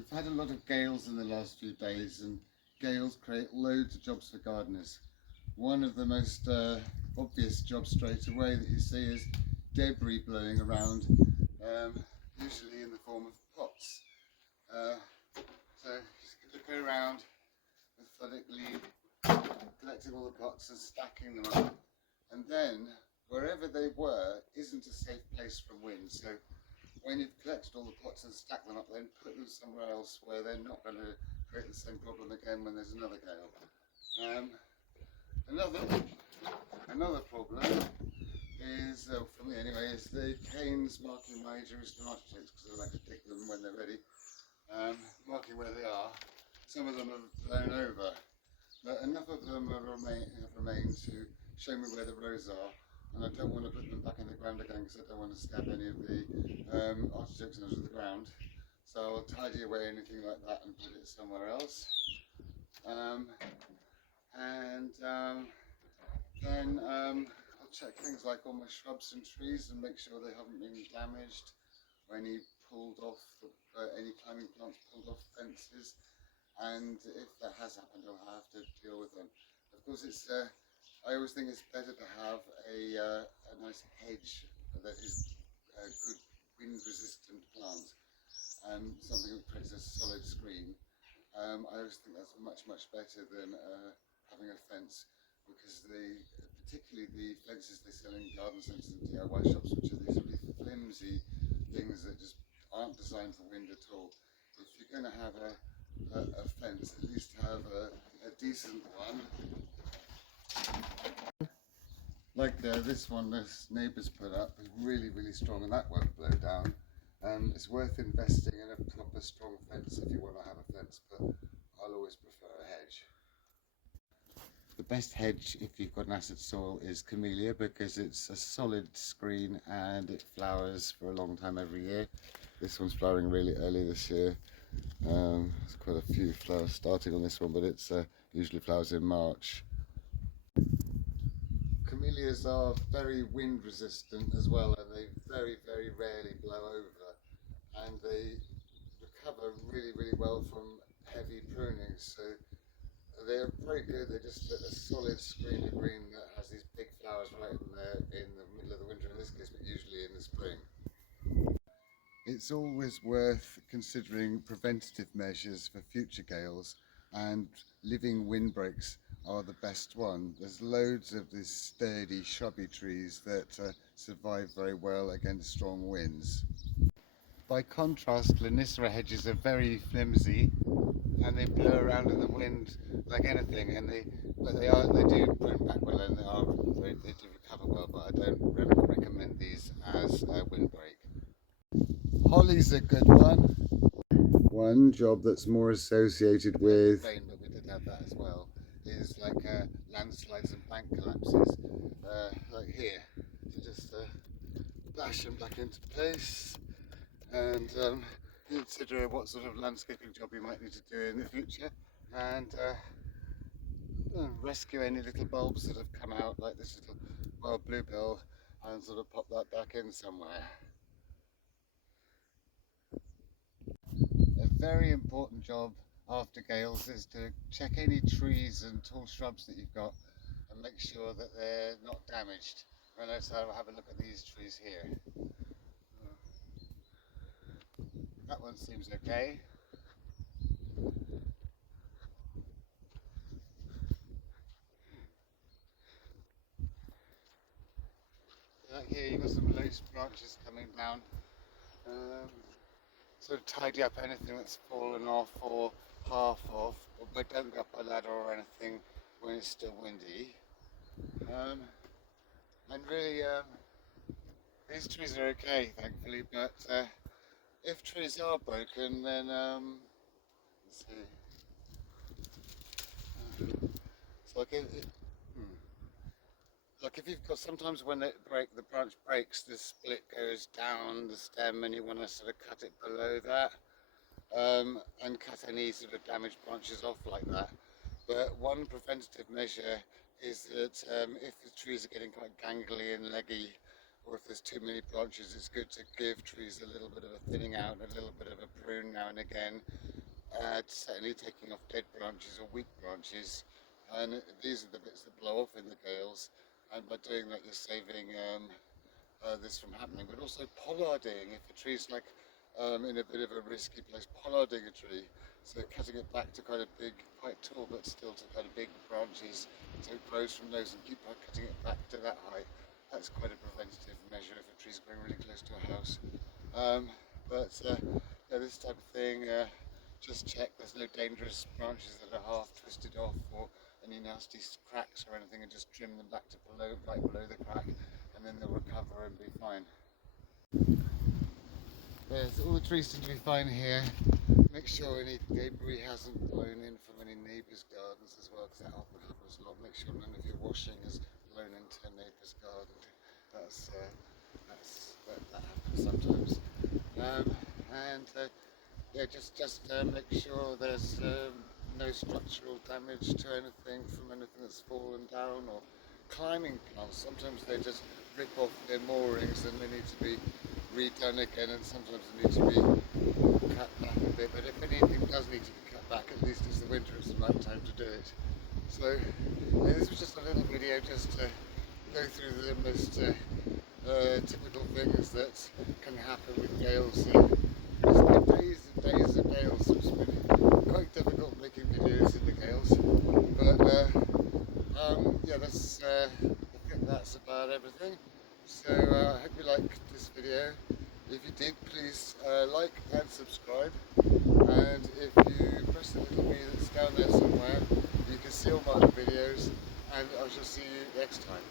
We've had a lot of gales in the last few days, and gales create loads of jobs for gardeners. One of the most obvious jobs straight away that you see is debris blowing around, usually in the form of pots. So just look around methodically, collecting all the pots and stacking them up, and then wherever they were isn't a safe place from wind. So when you've collected all the pots and stacked them up, then put them somewhere else where they're not going to create the same problem again when there's another gale. Another problem is, for me anyway, is the canes marking my Jerusalem artichokes, because I like to dig them when they're ready, marking where they are. Some of them have blown over, but enough of them have remained to show me where the rows are, and I don't want to put them back in the ground again because I don't want to stab any of the artichokes into the ground. So I'll tidy away anything like that and put it somewhere else. Then I'll check things like all my shrubs and trees and make sure they haven't been damaged, or any climbing plants pulled off fences. And if that has happened, I'll have to deal with them. Of course, I always think it's better to have a nice hedge that is a good wind-resistant plant, and something that creates a solid screen. I always think that's much better than having a fence, because particularly the fences they sell in garden centres and DIY shops, which are these really flimsy things that just aren't designed for wind at all. If you're going to have a fence, at least have a decent one. Like this one this neighbours put up is really strong, and that won't blow down. It's worth investing in a proper strong fence if you want to have a fence, but I'll always prefer a hedge. The best hedge if you've got an acid soil is camellia, because it's a solid screen and it flowers for a long time every year. This one's flowering really early this year. There's quite a few flowers starting on this one, but it's usually flowers in March. Camellias are very wind resistant as well, and they very rarely blow over, and they recover really well from heavy pruning. So they're very good. They're just a solid screen of green that has these big flowers right in the middle of the winter in this case, but usually in the spring. It's always worth considering preventative measures for future gales, and living windbreaks are the best one. There's loads of these sturdy shrubby trees that survive very well against strong winds. By contrast, Lonicera hedges are very flimsy and they blow around in the wind like anything, but they do prune back well, and they do recover well, but I don't recommend these as a windbreak. Holly's a good one. One job that's more associated with rain, but we did have that as well, is like landslides and bank collapses, like here. So just bash them back into place, and consider what sort of landscaping job you might need to do in the future, and rescue any little bulbs that have come out, like this little wild bluebell, and sort of pop that back in somewhere. A very important job after gales is to check any trees and tall shrubs that you've got and make sure that they're not damaged. So I'll have a look at these trees here. That one seems okay. Like here you've got some loose branches coming down. Sort of tidy up anything that's fallen off or half off, but don't go up a ladder or anything when it's still windy. And really, these trees are okay, thankfully, but if trees are broken, then let's see. So like if you've got, sometimes when the branch breaks, the split goes down the stem, and you want to sort of cut it below that, and cut any sort of damaged branches off like that. But one preventative measure is that if the trees are getting quite gangly and leggy, or if there's too many branches, it's good to give trees a little bit of a thinning out, a little bit of a prune now and again, certainly taking off dead branches or weak branches, and these are the bits that blow off in the gales, and by doing that you're saving this from happening. But also pollarding, if a tree's like in a bit of a risky place, pollarding a tree, so cutting it back to kind of big, quite tall, but still to kind of big branches, so it grows from those and keep cutting it back to that height. That's quite a preventative measure if a tree's growing really close to a house. Yeah, this type of thing, just check there's no dangerous branches that are half twisted off or any nasty cracks or anything, and just trim them back to below, right below the crack, and then they'll recover and be fine. There's all the trees seem to be fine here. Make sure any debris hasn't blown in from any neighbours' gardens as well, because that often happens a lot. Make sure none of your washing has blown into a neighbour's garden. That happens sometimes. Yeah, just make sure there's no structural damage to anything from anything that's fallen down, or climbing plants. Sometimes they just rip off their moorings and they need to be redone again, and sometimes they need to be cut back a bit. But if anything does need to be cut back, at least it's the winter, it's the right time to do it. So yeah, this was just a little video just to go through the most typical things that can happen with gales. It's been days and days of gales, so it's been quite difficult making videos in the gales. But yeah, I think that's about everything. So I hope you liked this video. If you did, please like and subscribe. And if you press the little bell that's down there somewhere, you can see all my other videos. And I shall see you next time.